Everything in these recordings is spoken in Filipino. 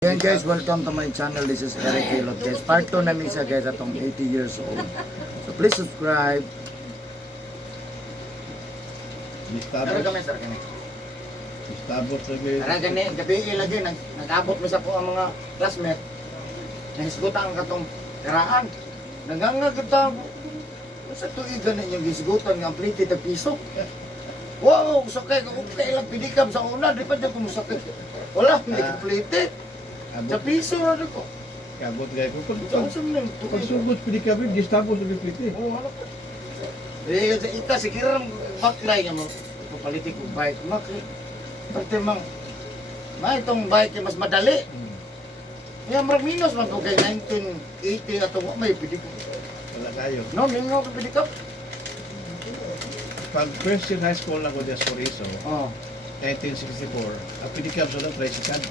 Again guys, welcome to my channel. This is Eric Hilot guys. Part 2 na misa guys atong 80 years old. So please subscribe. Ano kami sir kami? Istabot lagi. Ara gani gabi lagi nag-abot mi sa ko ang mga classmate. Nahisgutan ang katong karaan. Naganga kita. Sa tuigan ninyo gisgutan nga plite ta piso. Wow, sakay ko kailang pidikam sa una, di pa dyan kumusakit. Wala, hindi complete. Sa piso na rin ko. Kabot gaya ko. Pag Pagsugod pili kami, gistabot lagi plite. Oo, ano pa? Eh, ita, sikiram baklay nga mo. Papalitik ko bike. Makli. Pati mang, itong bike yung mas madali. Kaya marang minus man ko kay 1980 ato mo, may pidik ko. Wala tayo. No, mingo ko pidik ko. Pag first year high school na ko dyan sa Rizzo, Oo. 1964, ang pinikap sa lang tricycle.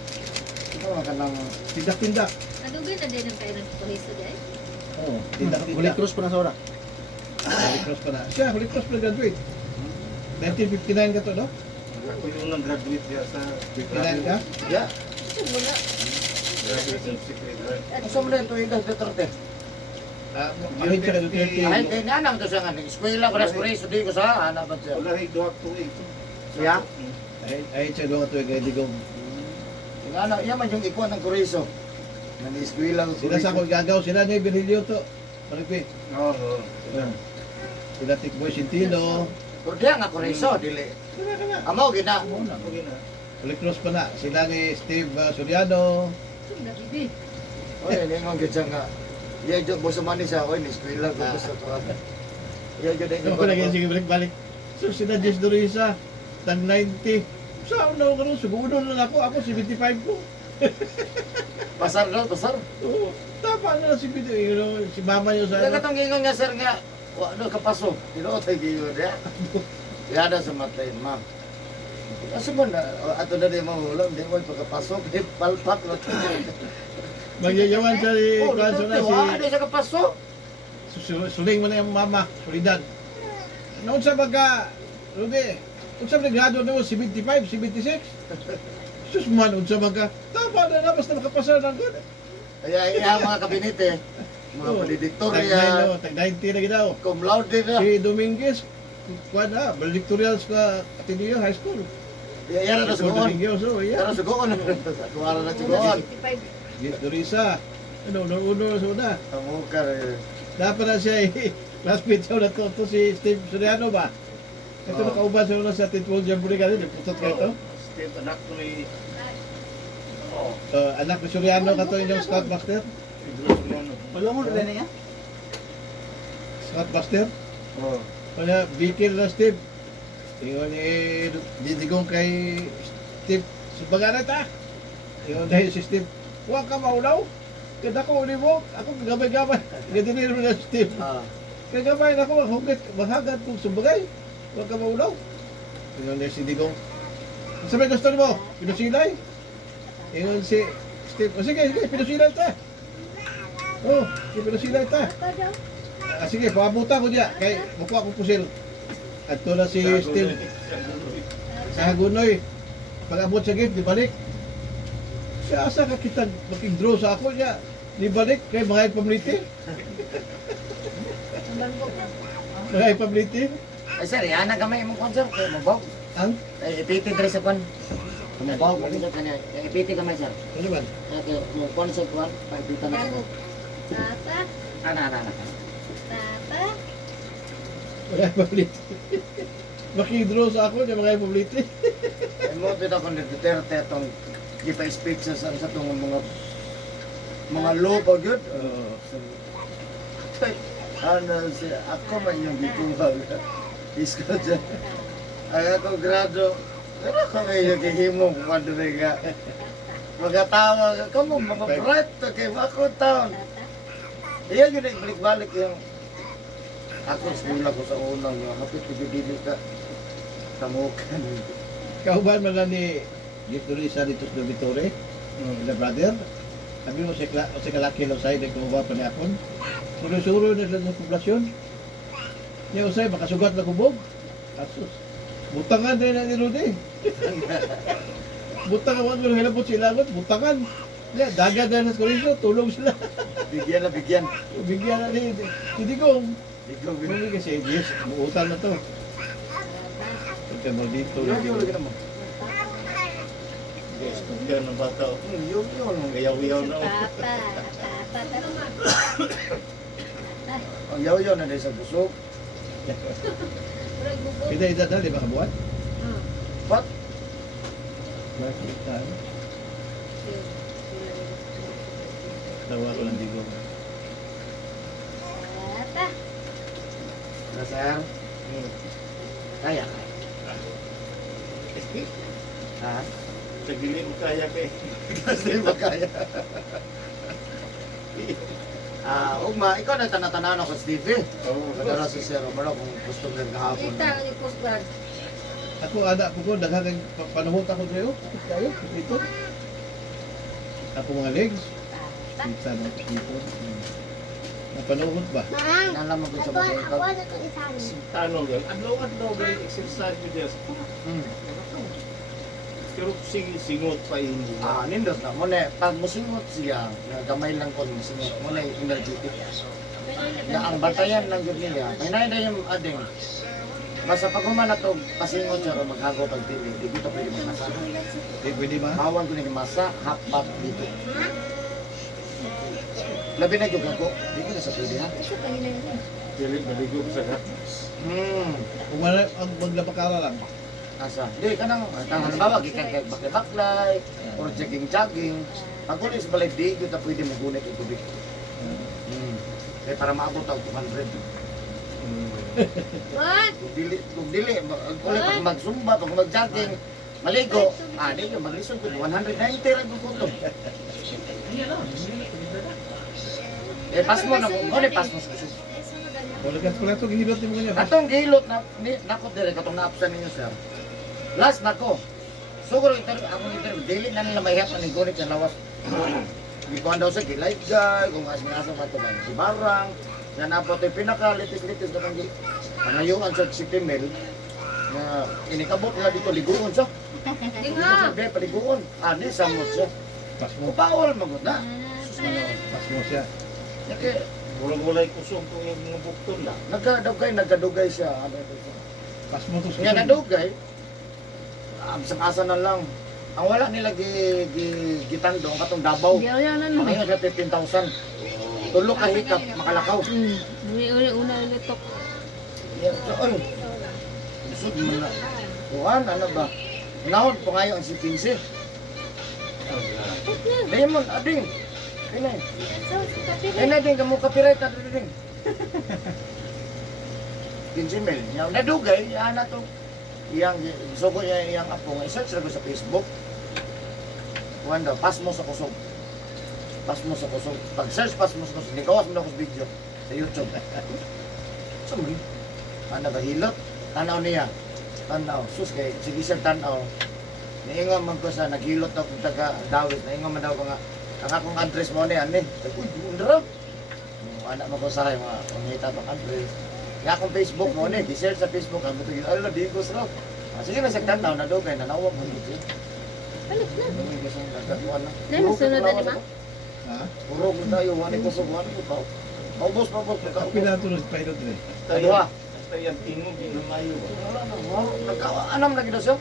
Ito nga ka ng... Tindak-tindak. Nadugay na din ang kailan ng poliso dahil. Oo, tindak-tindak. Huli cross pa na sa ora. Holy Cross pa na. Siya, Holy Cross pa na graduate. 1959 ka to, no? Ako yung nang graduate diya sa 59 ka? Yeah. Mula. Asa mo na ito yung Duterte? Yun siya ka doon, 30. Ay, kaya nanang to siya nga. Eskwela ko na sa di ko sa anak ba siya? Wala rin doon ito eh. Siya? Ay, siya doon ka to, kaya di ko. Yung anak, yan man yung ikuan ng Kuriso. Nang-eskwela ko. Sila sa ako gagaw, sila na yung Virgilio to. Malagpi. Oo. Sila Tikboy Sintino. Pero diya nga Kuriso, dili. Sila ka na. Amaw, gina. Holy Cross pa na. Sila ni Steve Soriano. Nabibi. Oy, ningon gid siya nga. Iya jo boso man ni siya, oy, ni-eskwela ko sa to. Iya jo din Ako lagi sige balik-balik. So sila Jess Dorisa, tag 90. Sa una ko rin, sugudo na ako. Ako 75 ko. Pasar daw, pasar. Oo, tama na si Pito. Si mama niyo sa Kaya katong gingon nga sir nga, wa ano kapasok. Tinuot ay giyon ya. Yada sa matay, ma'am. Kasi mo na, ato na di mahulam, di mo pagkapasok, di palpak na ito. Magyayawan siya ni Oh, Kwanso na di siya kapasok. Suling mo na yung mama, solidad. Noon sa baga, Rudy, kung sa naggrado na mo, 75, 76. Sus man, kung sa baga, tama na basta makapasa na good. Kaya iya mga kabinete, mga Tag valedictoria, 9, tag 90 na ginaw. cum laude na. Si Dominguez, kuwan na, valedictorials ka Ateneo High School. Iya na Si sugoon. Dominguez, oh, Pero yeah. sugoon. Kuwara na sugoon. 65. Yes, Dorisa. Ano, uno sa una. Tamukar eh. Dapat na siya classmate siya na to si Steve Soriano ba? Ito Oo. nakauban siya na sa Titwol Jamboree kanina, putot ka ito. Steve, anak ko ni Anak ni Soriano ka to yung Scoutmaster. Wala mo rin niya? Scoutmaster. Oh. Kaya bikil na Steve. Tingnan ni Didigong kay Steve. Subagana ta. Tingnan dahil si Steve. Huwag ka maulaw. Kada ko uli mo. Ako gabay-gabay. Ganyan rin na Steve. Ah. Kagabay na ako. Maghagad kong subagay. Huwag ka maulaw. Tingnan ni si Digong. Sabi gusto mo? Pinusilay? Tingnan si Steve. O sige, pinusilay ta. Oh, pinusilay ta. Sige, paabutan ko diya. Kay makuha ko pusil. At na si Steve sa Hagunoy. Pag-abot sa gate, di balik. Siya asa ka kita making-draw sa ako niya. Di balik kay mga ipamliti. Mga ipamliti. Ay sir, yan na gamay mong concert kay mabaw. Ang? Ay ipiti diri sa kon. Mabaw mo sa kanya. Ipiti gamay sir. Ano ba? Kay mo concert one, pagpita na ko. Tata. Ana. Tata. Mga ipamliti. Making-draw sa ako niya mga ipamliti. Ay mo pita kon Duterte tong gipa-speech sa tong mga law pa gyud. Ano siya, ako man yung gituwag. Isko dyan. Ay ako grado. Ano ka may yung kihimo kung ano nga. Magatawa ka, kamo mapabright to kay ako taon. Iyan yun ay balik-balik yung ako sila ko sa unang hapit ibibili ka tamukan. Kauban man na ni Jeff Dorisa dito sa dormitory. Ila brother. Sabi mo si kalaki lang sa'yo, nagkuha pa niya akon. Suro-suro na lang sa poblasyon. Niya usay, makasugat na kubog. Asus. Butangan rin na ni Rudy. Butangan, wag mo hilabot sila, butangan. Yeah, dagat na sa kolisyo, tulog sila. Bigyan na bigyan. Bigyan na ni Digong. Ikaw, Hindi kasi, yes, muutan na to. Pagka mo dito, Yo, lagi naman. Yes, kaya ng bata. Yo. Gayaw-gayaw na. Papa. Ang yaw-yaw na dahil sa busog. Ida na, di ba kabuhat? What? Nakita. Tawa ko lang Digong. Papa. Na sir? Kaya. Ha? Tagili mo kaya kay. Kasi ba kaya? Ugma, ikaw na tanatanan ako sa TV. Oo, Nagara si Sir Romero kung gusto mo rin kahapon. Kita ang Coast Guard. Ako, anak ko, daghang panahon ako sa'yo. Kayo, dito. Ako mga legs. Pizza na dito. Napanahon ba? Nalaman ko sa mga ikaw. Tanong yan. Adlaw-adlaw ba yung exercise ko dyan? Pero singot pa yun. Nindot na. Muna, pag musingot siya, gamay lang ko musingot. Muna yung energetic. Na ang batayan ng yun niya, may na yung ading. Basta pag humana to, pasingot siya o maghago pag tili, di dito pwede magmasa. Di pwede ba? Bawal ko na masa, half pop dito. Labi na yung ako, di ko na sa pwede ha. Ito kanina yun. Pilit, maligo ko sa gat. Kung wala, ang maglapakara lang. Asa? Di ka nang, halimbawa, gikagkag baklay-baklay, or jogging-jogging. Pag ulit sa balay, di ko na pwede magunit yung tubig. Kaya para maabot ang 200. What? Kung dili, ulit pag magsumba, pag mag-jogging, maligo, di ko, maglisod ko, 190 rin ko ito. Pas mo na mo, pas mo sa kusog. Wala ka pala ito, gihilot mo ganyan. Katong gilot na, nakot dire, katong na-option ninyo sir. Last na ko. Siguro akong interview, dili na nila mahihap na gunit sa lawas. Ikuhan daw sa life guy, kung asing-asang matuman si Barang. Yan na po ito pinaka-litis-litis na panggi. Pangayuan sa si Timel, na inikabot nga dito, liguon siya. Hindi Hindi nga. siya, paliguon. Ani, samot siya. Pas mo. Bawal magod na. Pas mo siya. Kaya, Murag-mulay kusog kung yung mga bukton na. nagkadugay siya. Ano ito siya. Pas mo to Nga nadugay, asa na lang. Ang wala nila gitandong katong Davao. Yaw-yaw na no. Ngayon sa 15,000. Tulo ka hikap, makalakaw. Una ulitok. Yan, so, ay. Isod mo na. Kuhan, ano ba? Nahon po ngayon ang si 15. Lemon, ading. Pinay. Pinay din, kamu copyright na din. 15 mil. Yung nadugay, yan na to. Iyang, sugo niya iyang apo. I-search na ko sa Facebook. Kuhan daw, pas mo sa kusog. Pas mo sa kusog. Pag-search, pas mo sa kusog. Nikawas mo na ako sa video sa YouTube. Sumuli. Ano ba, hilot? Tanaw niya. Tanaw. Sus, kay, sige sir, tanaw. Naingon man ko sa naghilot ako kung taga-dawit. Naingon man daw ko nga, ang akong address mo na yan eh. Uy, doon anak mo ko sa akin, mga pangita itong address. Nga akong Facebook mo na eh. Di-share sa Facebook. Ang buto yun, ala, di ko sa sige na sa tanaw, nadugay, nanawag mo dito. Balik na. Hindi ko sa nagkatuan na. Dahil masunod na naman. Ha? Purog na tayo, wani ko sa wani ko pa. Paubos. Ako pinatulog sa pilot rin. Kadua. Basta yan tingog, di na mayo. Wala na, nagka-anam na gito siya.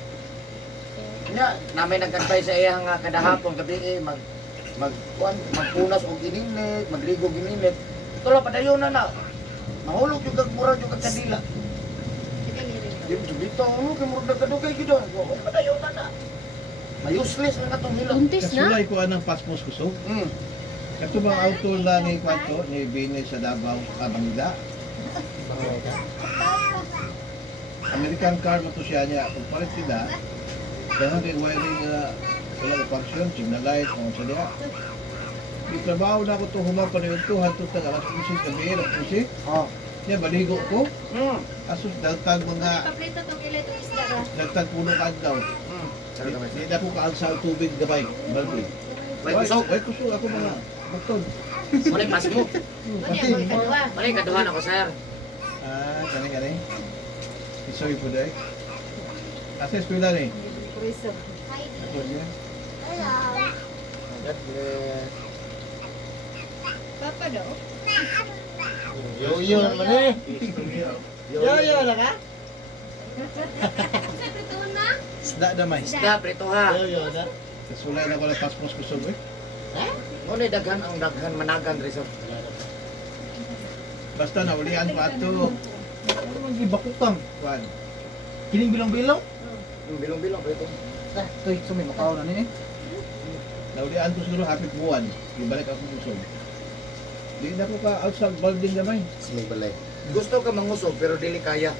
Nya, namin nagkantay sa iya nga kada hapon gabi magpunas og gininit, magligo gininit. Ito lang padayon na. Mahulog yung kagmura yung kagkadila. Di mo dito, kay murag nagkadugay gito. Padayon na. May-useless na natong hilot. Buntis na. Kasulay ko anang pasmos kusog. Kato bang auto na ni Kwanto, ni Bini sa Davao, Abangda. American car mo to siya niya. Kung palit sila, kaya kay wiring wala na function, signal light, kung sa diya. Di trabaho na ako itong humapanayod ko, hantong tag alas 10 gabi, alas 10. Oh. Kaya baligo ko. Asus, dagtag mga, Paprito tong kilay itong isda ra. dagtag puno ka daw. Hindi na ko kaal sa tubig gabay, balbi. May kusog. Ay, kusog ako mga bukton. Mali pas mo. Pati. Mali kaduhan ako sir. Kani. Isoy po dahil. Asa eskwela ni? Puriso. Ako niya. God bless. Papa daw. Yo-yo naman eh. Yo-yo na ka? Isda na may. Isda, prito ha. Yo-yo na. Kasulay na ko lang paspos ko sub eh. Muna daghan ang daghan managan resort. Basta naulian pa ato. Ano man gibakukang. Kuan. Kining bilang-bilang. Yung bilong-bilong prito. Ito yung sumi, makaw na ni. Naulian ko siguro hapit buwan. Ibalik ako usog. Di na ko ka outside building gamay. May balay. Gusto ka mangusog pero dili kaya.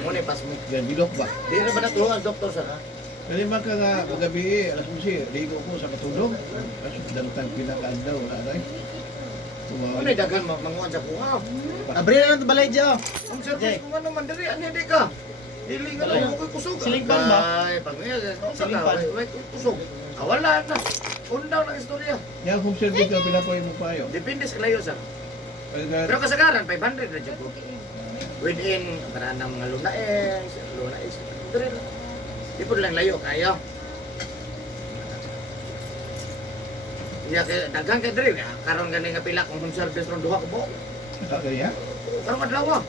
Muna pas mo. Yan bilok ba? Di na ba natuwa ang doktor sa? Kaya man ka nga magabi alas 11, ligo ko sa katulog. Kaso dantang pinakaadlaw na ay. Muna daghan manguan sa kuha. Abri na lang balay dyan. Ang service mo nga naman dali ani di ka. Dili nga lang ko kusog. Siling pan ba? Ay, pag niya, Siling pan. Wait, kusog. Wala na. Undaw ng istorya. Yan home service na pinapoy mo pa yun. Depende sa layo sa. Pero kasagaran 500 na dyan ko. Within para ng mga lunaes. Dili lang. Di po lang layo kayo. Ya kay daghang kay diri karon gani nga pila kung home service ron duha ka buok. Kaya? Karon adlaw.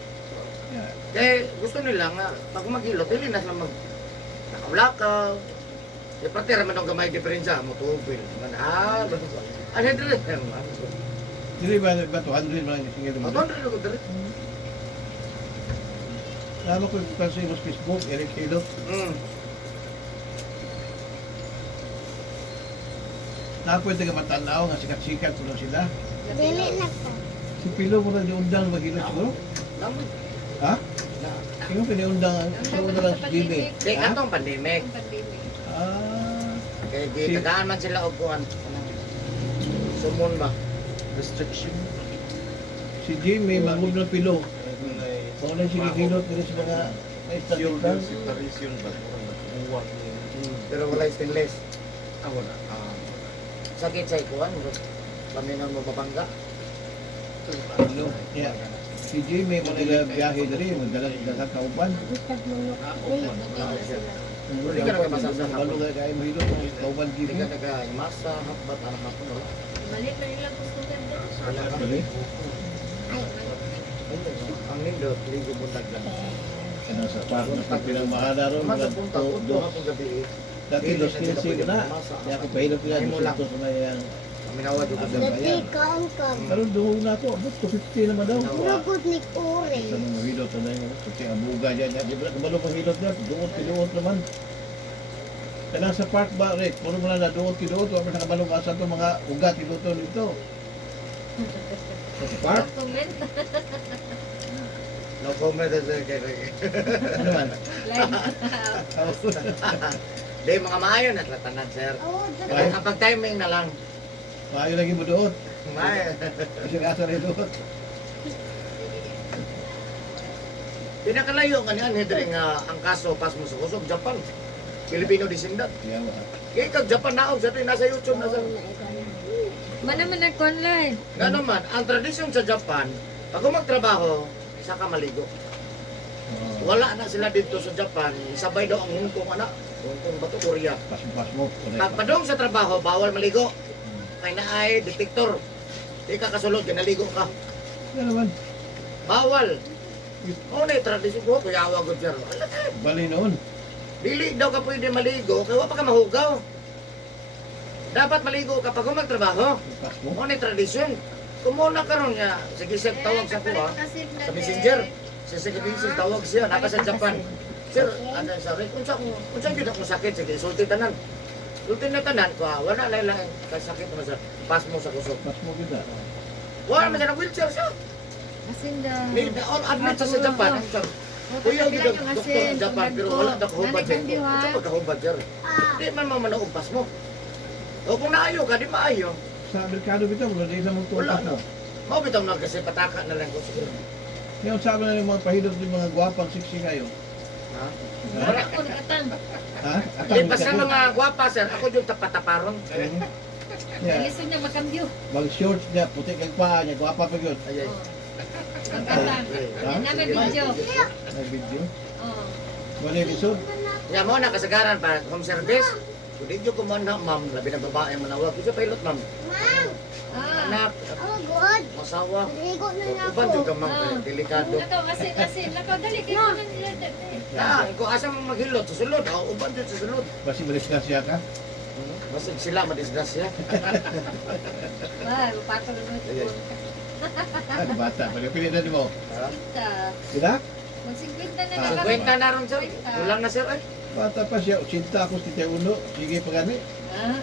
Kaya gusto nila nga pag maghilot dili na sila mag nakaulakaw. E pati raman ang gamay diferensya mo tubil. Man ano dili? Dili ba 200 man yung singil mo? Aton dili ko diri. Lalo ko yung kasi mo sa Facebook, Eric Hilo. Na pwede ka matanaw nga sikat-sikat ko lang sila. Dili na ko. Si Pilo mo na niundang maghilot siguro? Naman. Ha? Tingnan ko niundang siguro na lang si Jimmy. Kay katong pandemic. Ah, Kay gitagaan man sila og kuan. Sumon ba? Restriction. si Jimmy magmove ng Pilo. Kung ano siya gihilot nila sa mga may statikan. Pero wala stainless. Ako na. Sakit sa ikuan. Paminaw mo babangga. Ano? Yeah. Si Jimmy mo nila biyahe dali, magdala sa kauban. Hindi ka nagkabasa sa hapon. Balo ka kayo mahilot ng kauban Hindi Jimmy. ka nagmasa habat anak hapon wala. Malit na nila gusto ganda. Wala ka. Dali. Ang nindot, ligo bundag lang. Ano sa parang na pinagmahada ron. Masa punta, punta hapon gabi. Dati los 15 na. Kaya ako pahilot nila gusto sa may Aminawad yung Adam gabi. Bayan. Karon duhong na ako, abot 250 naman daw. Lugod ni Ore. Sa mga hilot na yun, kasi abuga dyan yan. Di ba kabalo pang hilot na, duot naman. Kaya sa park ba, Rick, puro mo na duot, wala pa nakabalo ka sa ito mga ugat, hiluto nito. Sa park? Comment. No comment sa kay. Ano man? Like. Di mga maayo na tanan sir. Ay. Kapag timing na lang. Maayo lagi mo duot. Maayo. Kasi asa na duot. Pinakalayo nga niyan Hedri nga ang kaso pas mo sa kusog Japan. Filipino disindat. Kaya ba? Kaya kag Japan naog sa nasa YouTube na sa. Mana man ang online. Nga naman, ang tradisyon sa Japan, pag magtrabaho, isa ka maligo. Wala na sila dito sa Japan, sabay daw ang Hong Kong anak. Hong Kong ba to? Korea. Pas mo. Pag padong sa trabaho, bawal maligo. Kaya na ay detektor. Di ka kasulod, kinaligo ka. Kaya naman, Bawal. O na yung tradisyon ko, kaya awag ko dyan. bali noon. Dili daw ka pwede maligo, kaya wala pa ka mahugaw. Dapat maligo kapag magtrabaho. Pas mo. O na yung tradisyon. Kumuna ka ron nga, sige sir, tawag sa kuha. Sa messenger. Sa secretary tawag siya, naka sa Japan. Sir, ano sa rin, unsa gyud akong sakit, sige, sulti tanan. Sulti na tanan ko, wala na lang kasakit mo sa pas mo sa kusog. Pas mo kita. Wala man siya wheelchair siya. Asin daw. Ni all admit sa Japan. Kuya gyud ang doktor sa Japan pero wala na kahubad siya. Unsa pa kahubad siya? Di man mamanaog pas mo. O kung naayo ka, di maayo. Sa Amerikano bitaw, wala din sa mong Wala tupas na. mo. Mao bitaw na kasi pataka na lang ko siguro. Ngayon sabi na yung mga pahilot ng mga gwapang siksi ngayon. Ha? Wala ko nakatang. Ha? Di pa sa mga gwapa sir, ako yung tapataparon. Yeah. Lisod na makambyo. Mag shorts niya, puti kang paa niya, gwapa pa yun. Ay ay. Magkatang. Yan namin video. May video. Oh. Wala yung lisod. Nya mo na kasagaran para home service. Kung di nyo kumanda, ma'am, labi na babae manawag. Kasi pilot, ma'am. Ah. Anak, masawa. Uban dyan ka, ma'am, Ah. delikado. Kasi nakadali kayo na nila dati. Kung asa mo maghilot, susulod. Uban dyan susulod. Basi balik-disgrasya ka. Basig sila madisgrasya. Ay, patol mo ito. Ano bata, pili na mo. Kita. Sila? Mag-50 na Ah. na kami. Kwenta na ron, sir. Kulang na, sir. Ay. Bata pa siya, 80 ako sa uno. Sige pa gani. Ah.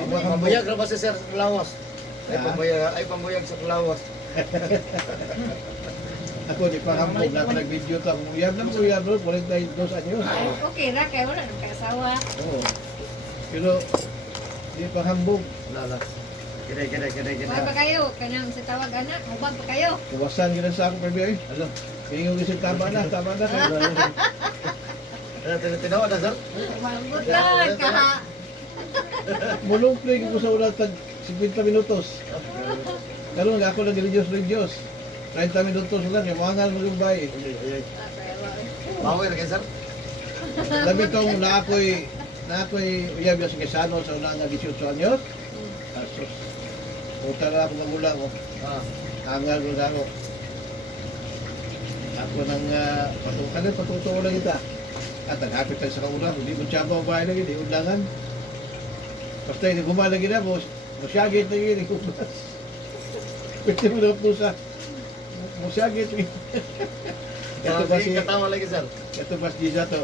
Pambuyag na ba si sir sa Kulawas? Ay, pambuyag sa Kulawas. Ako di pa hambog na ako nag-video to. Kung uyab lang, uyab doon, 42 anyos. Ay, okay ra kaya wala nang kasawa. Oo. Pero, di pa hambog. Lala. Kiday. Huwag pa kayo, kanang sa tawag anak, hubag pa kayo. Kuwasan gina sa ako, Pepe. Ano? Kaya yung isip, tama na. Tinawa na, sir? Mabutan ka. Mulong play ko sa unang tag 50 minutos. Karon nga ako lang religious. 30 minutos lang, yung mga nga malumbay. Bawal ka, sir? Labi tong na ako'y uyab yung sa Quezano sa unang nga 18 anyos. Asos. Puta na ako magulang ko. Angal ko na ako. Ako nang patutuo lang ita. At naghapit tayo sa kauna, hindi mo tsaba o bahay lagi, di unlangan. Basta hindi gumalagi na, masyagit na yun, ikupas. Pwede mo na pusa. Masyagit yun. Ito ba si, Katawa lagi, sir? ito ba si Giza to?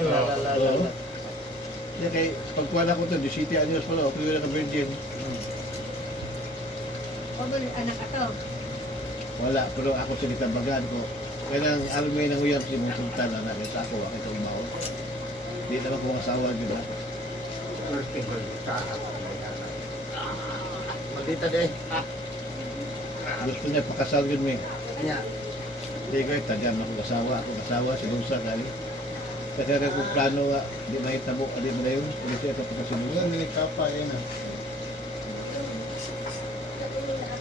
Lala. Kaya kay, pagkuhan ako to, 17 anyos pala, ako yung naka-virgin. Pagul anak ato. Wala, pero ako sa litambagan ko. Kaya ang almay ng uyab si mong sultan na namin sa ako, ako itong mao. Hindi naman kong asawa yun ako. Maldita de. Gusto niya pakasal yun may. Kanya. Hindi ko tadyam na akong asawa, si Lusa gali. Kasi rin kong plano nga, di mahitabo, di ba na yun? Hindi siya kapag si Lusa. Hindi kapa yan,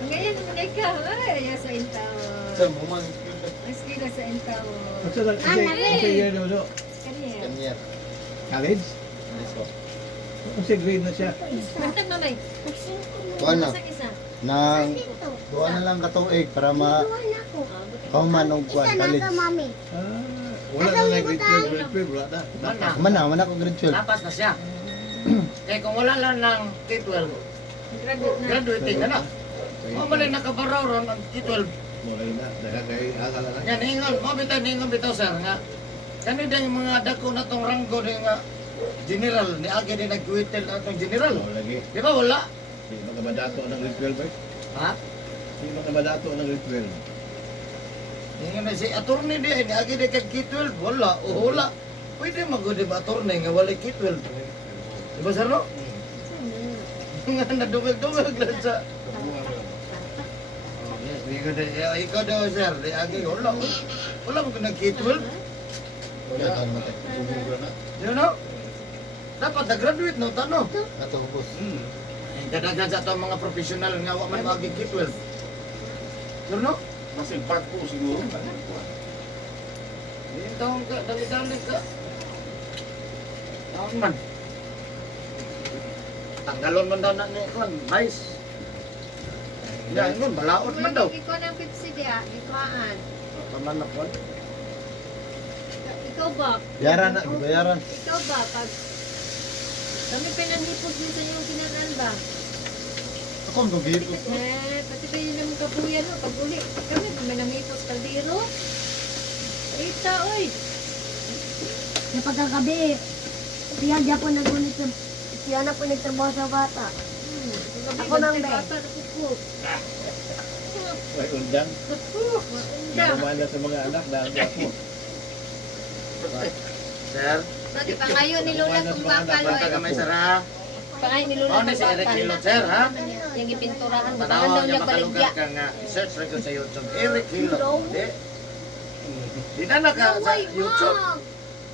Ngayon naman ikaw, ay, sa intaw. Sir, bumang. Maski na sa intaw. Ang sa kasi year na ulo? Kaniya. Kanya. College? Ang sa grade na siya. Mantag mamay. Kuha na. Masang isa. Nang kuha na lang katuig para kauman og kuha college. Wala na na grade 12, grade 12, wala na. Man ako grade 12. Lapas na siya. Kaya kung wala lang ng K-12, Graduate na. graduating na na. O malay nakabaraw ron ang K-12. Wala na, nakagay, akala na. Yan, ningon bitaw sir nga. Kani din yung mga dako na tong ranggo din nga general, ni agi din nag-kuitel na tong general. Wala lagi. Di ba wala? Hindi mo ka madato ng grade 12 ba? Ha? Hindi mo ka madato ng grade 12. Ningon na si attorney di, ni agi din kag K-12, wala. O wala. Pwede magudi ba attorney nga wala K-12? Di ba sir no? Nga nadungag-dungag lang sa... Ikaw daw sir, di agi, wala. Wala mo ka nag-K-12? You know? Dapat na-graduate no, tano? Natubos. Kadaghan sa itong mga professional nga wa man maging K-12. Sure no? Mas impact po siguro. Yung taong ka, dali-dali ka. Taon man. Tanggalon man daw na ni Kwan, vice. Yan nun, balaod man daw. Ikaw ng Pepsi dia, ikuhaan. Paman na Kwan. Ikaw ba? Bayaran na, bayaran. Ikaw ba? Pag kami pinanipos din sa iyong kinanan ba? Ako ang gugito. Pati ba yun naman kabuyan no? Pag uli, kami pinanipos kaldero. Ita, oy! Napagkagabi, siya po nagunit sa siya na po nagtrabaho sa bata. Ako nang be. May undang. Undang. Namamana sa mga anak na ang ako. Sir, Pati pangayo ni Lola kung bakal. banta ka may sara. Pangayo ni Lola Oh, ni kung si Eric bakal. Hilot, sir, ha? Yung ipinturahan mo. Tahan Tanawa daw niya niya baligya. makalugar ka nga. I-search rin ko sa YouTube. Eric Hilot. Di na naka sa YouTube.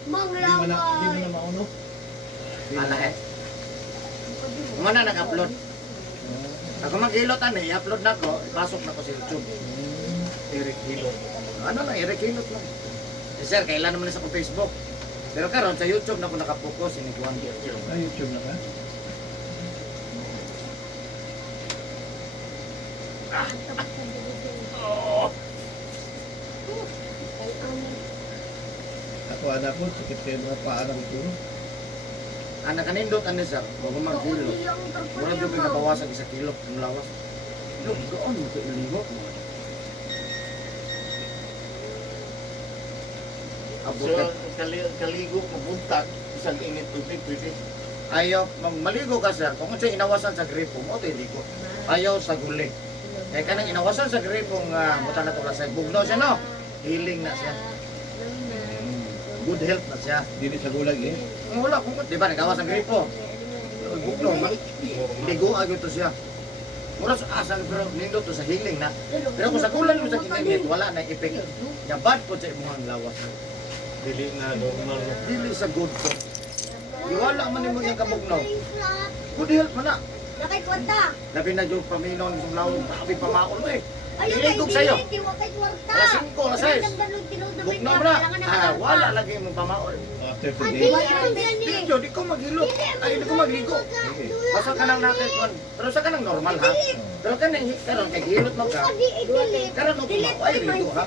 Hindi mo na mauno. Ala eh. Mo na nag-upload. Ako mag-hilot ano, i-upload na ko, ipasok na ko sa YouTube. Eric Hilot. Ano lang, Eric Hilot lang. Eh, sir, kailan naman na sa Facebook? Pero karon sa YouTube na ko nakapokus ini kuan. YouTube na ka? Ako anak ko, sakit kayo mga paa ng turo. Ana kanindot ani sir, bago magkilo. Mura jud pinabawasan sa kilo ng lawas. Look, doon mo ko iligo. So, kaligo mo buntag, isang init tubig, pwede. Ayaw, maligo ka sir, kung siya inawasan sa gripo mo, ito iligo. Ayaw sa guli. Eh kanang inawasan sa gripo nga, buta na ito sa bugno siya no. Healing na siya. Good health na siya. Dili sa gulag eh. Wala kung di ba nagawa sa gripo. Bugno, ligo agad to siya. Mura sa asang pero nindot to sa healing na. Pero kung sa kulan mo sa kinimit, wala na effect. Ya bad po sa imong lawas. Dili na normal. Dili sa good ko. Iwala man nimo yung kabugnaw. Good health man na. Nakay kwarta. Labi na yung paminon ng lawong grabe pamaon mo eh. Ayun Iligog sa'yo. Wakay kwarta. Alas 5, alas 6. Bugnaw mo na. Ah, wala lagi mo pamaon. After Adi, today, Video, di ko maghilot. Ay, di ko magligo. Basta ka lang natin kon. Pero sa kanang normal ha. Pero kanang karon kay hilot mo ka. Karon mo ay ligo ha.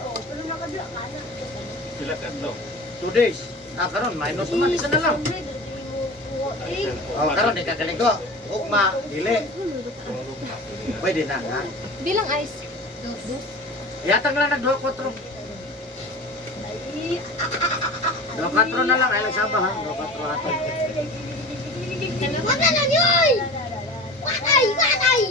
Sila ka to. 2 days. Ah, karon minus naman isa na lang. Oh, karon di ka kaligo. Ugma, dili. Pwede na ha. Bilang ice. Dos. Yatang lang nag 2-4. 2-4 na lang ay lang saba ha. 2-4 ato. Wala na yun! Wakay! Wakay!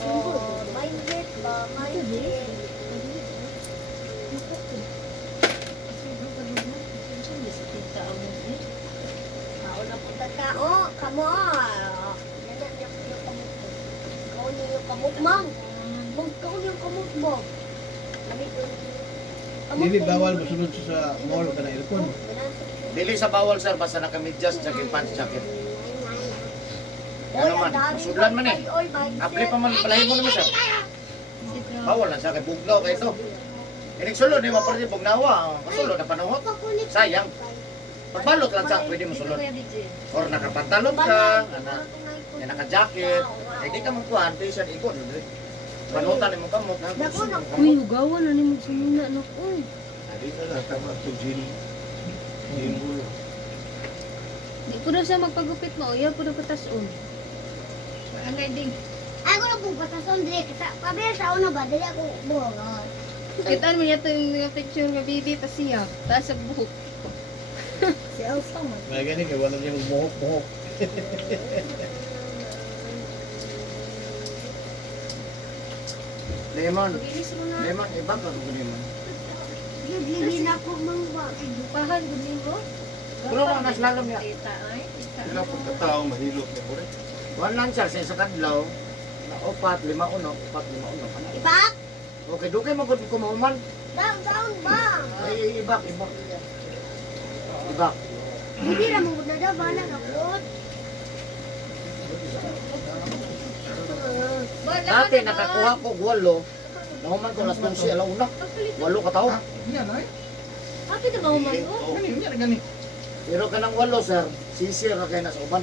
Oh, mindset ba? Mindset. Kauna po tao. Kamo. Yan na yung kamot mo. Kauna yung kamot mang. Kauna yung kamot mo. dili bawal mosunod sa mall ka na aircon. Dili sa bawal sir basta naka-medyas jacket pants jacket. Ano man, masudlan man eh. Apli pa man palahin mo naman siya. Bawal na siya kay bugnaw kay ito. Inig sulod di mo pa rin bugnawa. Kasulod na panahon. Sayang. Pagbalot lang siya, pwede mo sulod. Or nakapantalon ka, naka-jacket. Eh di ka mong kuhan, t-shirt, ikon. Panutan mo kamot. Uy, ugawan na ni mo sumuna no. Uy. Adi ka lang, tama to gin. Gin mo. Di po daw siya magpagupit mo. Ayaw po daw katason. Ano ding? Ako na po patason dire kita. Pabe sa una ba dili ako buhok. Kitaan mo niya ito yung picture ng baby tas siya. Tas sa buhok. Si Elsa man. May gani kay wala niya magmuhok-muhok. Lemon. Pagilis mo na. Lemon, ibang ka kung lemon. Naglili na ko mang ba. Dupahan, gudin mo. Pero ang naslalom niya. Tita ay. Sila pagkatao, mahilot niya mo rin. One lang sir, sa isa kadlaw. Na upat, 5 uno, upat, 5 uno. Ipak? Okay, dugay mo kung kumahuman. Down ba? Ay, ibak. Ibak. Hindi na mo na daw bala ka po. Dati nakakuha ko 8. Nahuman ko alas 11, alauna. 8 ka tao. Ate na ba umay mo? Pero kanang 8 sir, sisir na kayo nasa uban.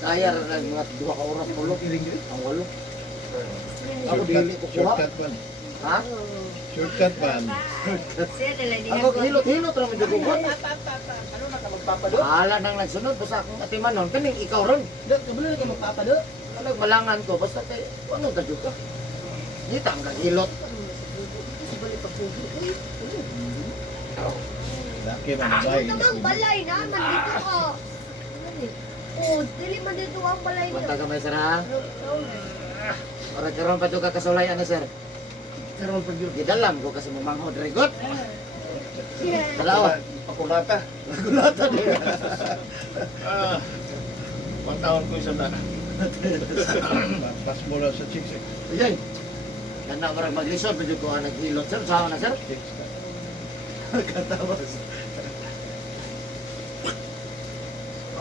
Kaya rin ng mga 2 ka oras pulo. Ang 8. Ako dili ko kuha. Shortcut pa. Ha? Shortcut pa. Ako hilot-hilot lang medyo gugot. Ala nang nagsunod, basta akong atiman nun. Kaning ikaw ron. Kabili ka magpapado. Alag malangan ko, basta kay, ano ka dyan ka? Dito ang kagilot. Laki man bay. Ito bang balay naman dito ka. Oh, dili man dito ang balay niya. Basta ka may sara. Para karon pa ito kakasulayan na sir. Karon pa yun. Gidalam ko kasi mamangho. Drigot. Dalawa. Pakulata. Gulata din. Pagtaon ko isa na. Pas mo lang sa chicks eh. Ayan. Ganda marang maglisod. Medyo ko ang naghilot sir. Sama na sir. Chicks ka. Katawas.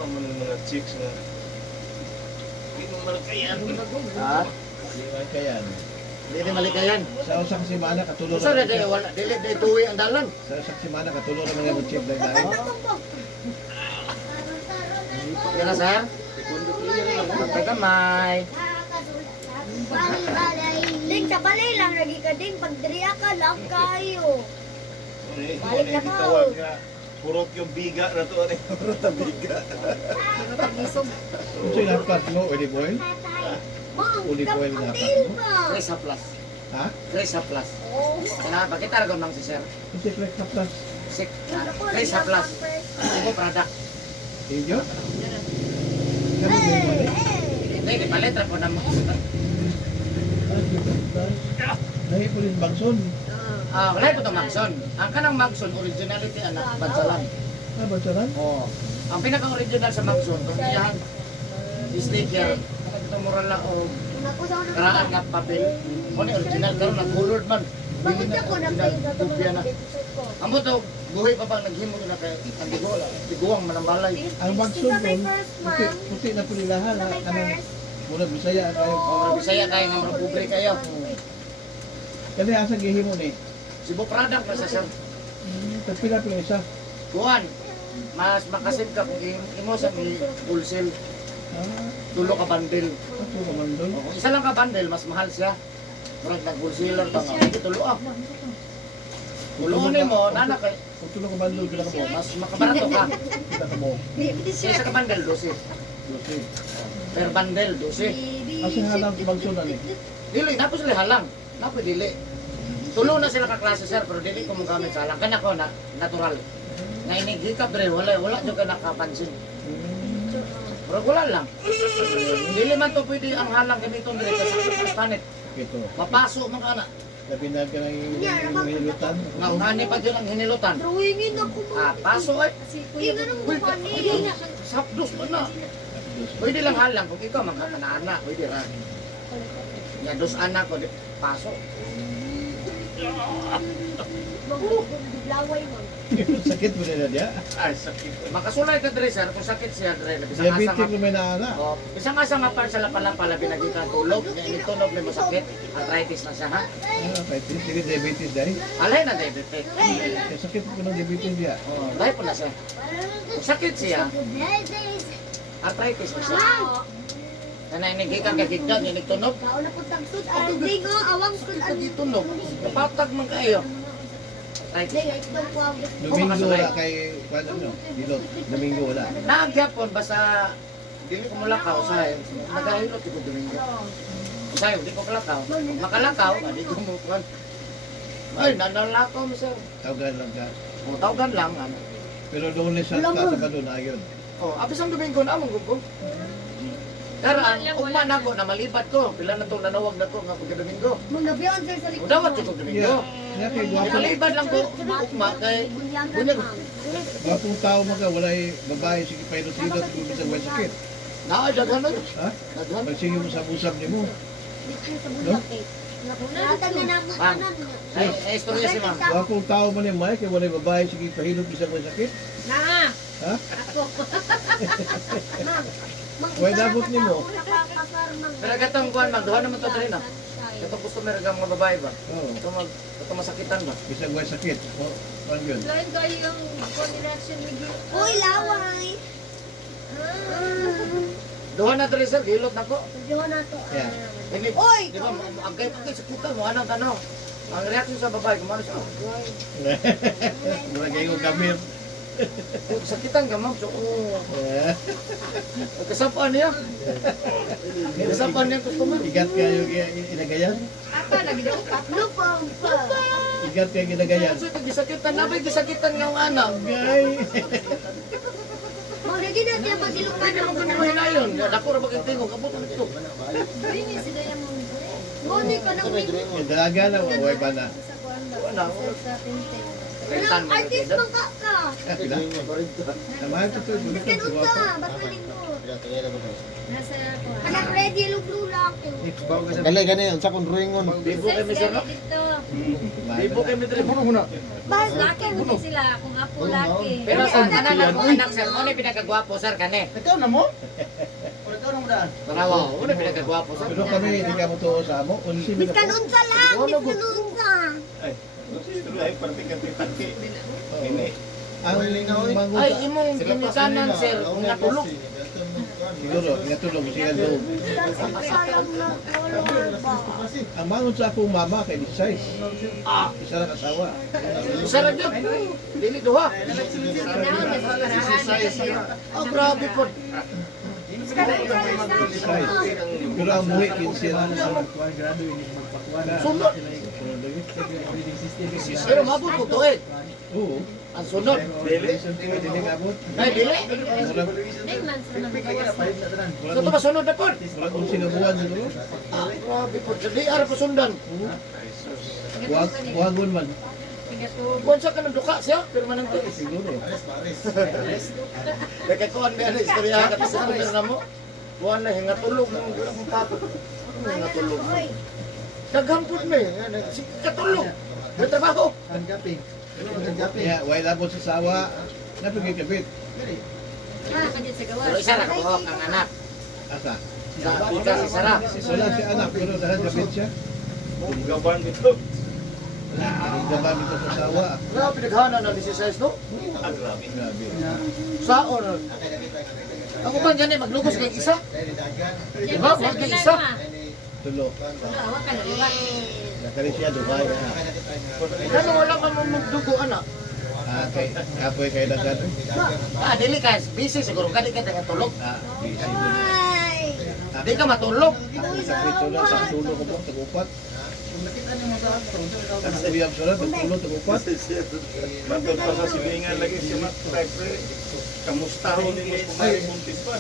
Mga chicks na. Hindi mo malakayan. Ha? Di man kayan. Dili malikayan. Sa usang simana katulo Usa na na dili wala dili tuwi ang dalan. sa usang simana katulo na mga chip dahil dahil. Kaya sir. Pagkay kamay. Ding, sa balay lang lagi ka ding. Pag diriya ka lang kayo. Balik na ka. Tawag nga, purot yung biga na to. Purot ang biga. Pero pagisog. Kung sa'yo lahat mo, olive oil? Mang, Olive oil na kapatid ba? Grace Plus. Ha? Grace Plus. Oh. Kana bakit aragon mang si sir? Kung sa'yo flex na plus. Sik. Grace Plus. Sigo product. Inyo? Ganun ba yung mali? Hindi, palit ra po na mo. Lahi po rin Bagson. Ah, wala po itong Magson. Ang kanang Magson, originality, anak, bansalan. Ah, Bagsonan? Oo. Ang pinaka-original sa Magson, kung iyahan, sticker, itong moral na o karaan nga papel. Kung ni original, karon na colored man. Bakit ako na kayo Kopya na. Ang mo to, buhay pa bang naghimo na kay ang tiguang manambalay. Ang Bagson doon, puti na po nilahan. Kanang muna Bisaya kayo. O, Bisaya kayo nga marububre kayo. Kasi asa gihimo ni. Sibo product na sa sir. Tagpila po yung isa. Kuhan, mas makasim ka kung imo sa wholesale, Ah, tulo ka bundle. ako naman doon. Kung isa lang ka bundle, mas mahal siya. Murag nag-wholesaler ka nga, hindi tulo ah. Tuloon mo, nana kay, Kung tulong ko bandol, kailan ka mo? mas makabarato ka. Kita ka mo. Isa ka bundle, 12. Lucy. Per bundle, 12. Asa halang sa Bagsonan eh. Dili, napos sila halang. Napo dili. Tulo na sila ka klase sir, pero dili ko mo gamit sa halang. Kanya ko na, natural. Nga inigikap rin, wala dyan ka nakapansin. Pero wala lang. Dili man to pwede ang halang gamiton dili kasi sa panit. Ito. Mapaso man ka na. Labinag ka ng hinilutan. Nga unani pa dyan ang hinilutan. Drawingin ako mo. Ah, paso ay. Kasi Hindi kuya, ganun mo Uy, pa ayun, sapdos mo na. Pwede lang halang kung ikaw magkakanaan, pwede ra. Nga dos anak ko, paso. Laway mo. Sakit mo nila diya. Ay, sakit. Makasulay ka dre sir, kung sakit siya dre, bisang Diabetic asa mo may naana. nga. Bisang asa nga par sa lapala-pala binagitang tulog, nga initunog ni mo sakit, arthritis na siya ha. Ah, diabetes. Sige, diabetes dahil. Alay na diabetic. Sakit ko ng diabetes diya. Oh, dahil po na siya. Kung sakit siya, arthritis na siya. Kana inigikan ka gigdag, initunog. Kao na po tagsud. Hindi ko awang sud. Sakit ka gitunog. Napatag man kayo. Arthritis. Domingo wala kay, ano, Dilot. Domingo wala. Naagyapon basta dili ko mulakaw usahay. Nagahilot ko Domingo. Usahay, di ko kalakaw. Makalakaw, di ko mo kuwan. Ay, nanalakaw mo sir. Tawagan lang ka. O, tawagan lang. Ano. Pero doon sa Sabado na yun. O, abis ang Domingo na among gugo. Karaan, ugma na ko na malibat ko. Pila na itong nanawag na ko nga pagka-Domingo. Mga Beyonce sa O, likod. dawat ko Domingo. Yeah. Kaya kay gwapo. Malibad lang ko, ugma kay bunyag. Gwapong tao mga walay babae sige pa ito silot kung bisa may sakit. Naa, daghan na. Ha? Daghan. Pag sige mo sa usap ni mo. Natag na namo Ma'am. tanan. Ay, istorya si ma'am. Gwapong tao man yung may kay walay babae sige pahilot bisa may sakit. na! Ha? Ako. Why dabot ni mo? Pero gatong kuhan, magduha naman to dali na. Gatong customer ka mga babae ba? Oo. Ito masakitan ba? Bisa may sakit. O, ano yun? Lain kayo yung coordination ni Gil. Uy, laway. Duha na dali sir, gilot na ko. Diyo na to. Yeah. Hindi, Oy! di ba, ang kayo pagkay sakitan mo, anong tanong? Ang reaction sa babae, kumano siya? Mula kayo kamir. Sakitan ka ma'am, so, kasapaan niya. Kasapaan niya ang customer. Igat kayo inagayan? Apa, lagi daw ka. Lupang pa. Igat kayo ginagayan? So, gisakitan, nabay gisakitan nga ang anak. Gay! Lagi na tiya pagilupan Pwede mo kung hinayon, dako na pagkatingog, abot ang ito. Rini sila yung mga Moni ka nang Dalaga na, huwag ba na? sa kuwan ba? Wala. Sa tinte. Rentan mo artist yung man ka ka. Tamahan ko ito, gulit Kan ko. unta, basaling mo. Nasa kuwan. Anak ready luglula ako. Dali gani unsa kung drawingon. Bibo kay Mr. No? Dito. Bibo kay Mr. No? Bas Laki mo sila, kung apo laki. Pero sa anak ko, anak sir, mo ni pinagkagwapo sir kane. Ikaw na mo? O ikaw na mo Tanawa, una pinagkagwapo sa. Pero kami, hindi ka mo tuo sa amo. Unsi mo na po. Biskanunsa lang, biskanunsa. Ay, ay partikan-partikan. Ini. Ang mangusa. Ay, imong ginikanan, sir, nga tulog. Siguro, inatulog sila loob. Sayang na color ba? Ang mangon sa akong mama kay Lisay. Ah, Isa na kasawa. isa ra gyud. Dili duha. Ah, grabe po. Lisay. Pero ang buhi, 15 na. Sunod. Pero mabot po to eh. Oo. Ang sunod. Dili. Hindi ka abot. Ay, dili. Nine months na nang gawas. So, ito masunod na po. Wala kong sinabuhan siguro. Ah, grabe po. Dili ara po sundan. Wagon man. Kung sa ka ng duka siya, pero manang to. Siguro. Nagkakuan ba na istorya ka sa ano na mo? Buwan na hingatulog ng tato. Hingatulog. Naghampot mo eh. Katulog. May trabaho. Kaya, wala labot sa sawa. Napagkikabit. Ah, kanyan sa gawas. Pero isa ra kabuhok ang anak. Asa? Sa ika si Sara. Wala si anak, pero dahil kabit siya. Gaban dito. Gaban ito sa sawa. Grabe pinaghanan na 16 no? Ah, grabe. Grabe. Saon. Ako ba ganyan maglugos kay isa? Diba? Wag kay isa. Tulo. Awa ka na, diba? Nakari siya, Dubai. Kano wala ka mo magdugo anak? Kay kapoy kay dagat. Ah, dili ka busy siguro kadi ka tulog. Busy. Ay! Di ka matulog. Ako sa prito lang, sa tulo ko po, tagupat. Ang sabiyab sa lang, tulo, tagupat. Matod pa sa silingan lagi si Matt Pre. Kamusta ho ni Mas Kumari Buntis pa?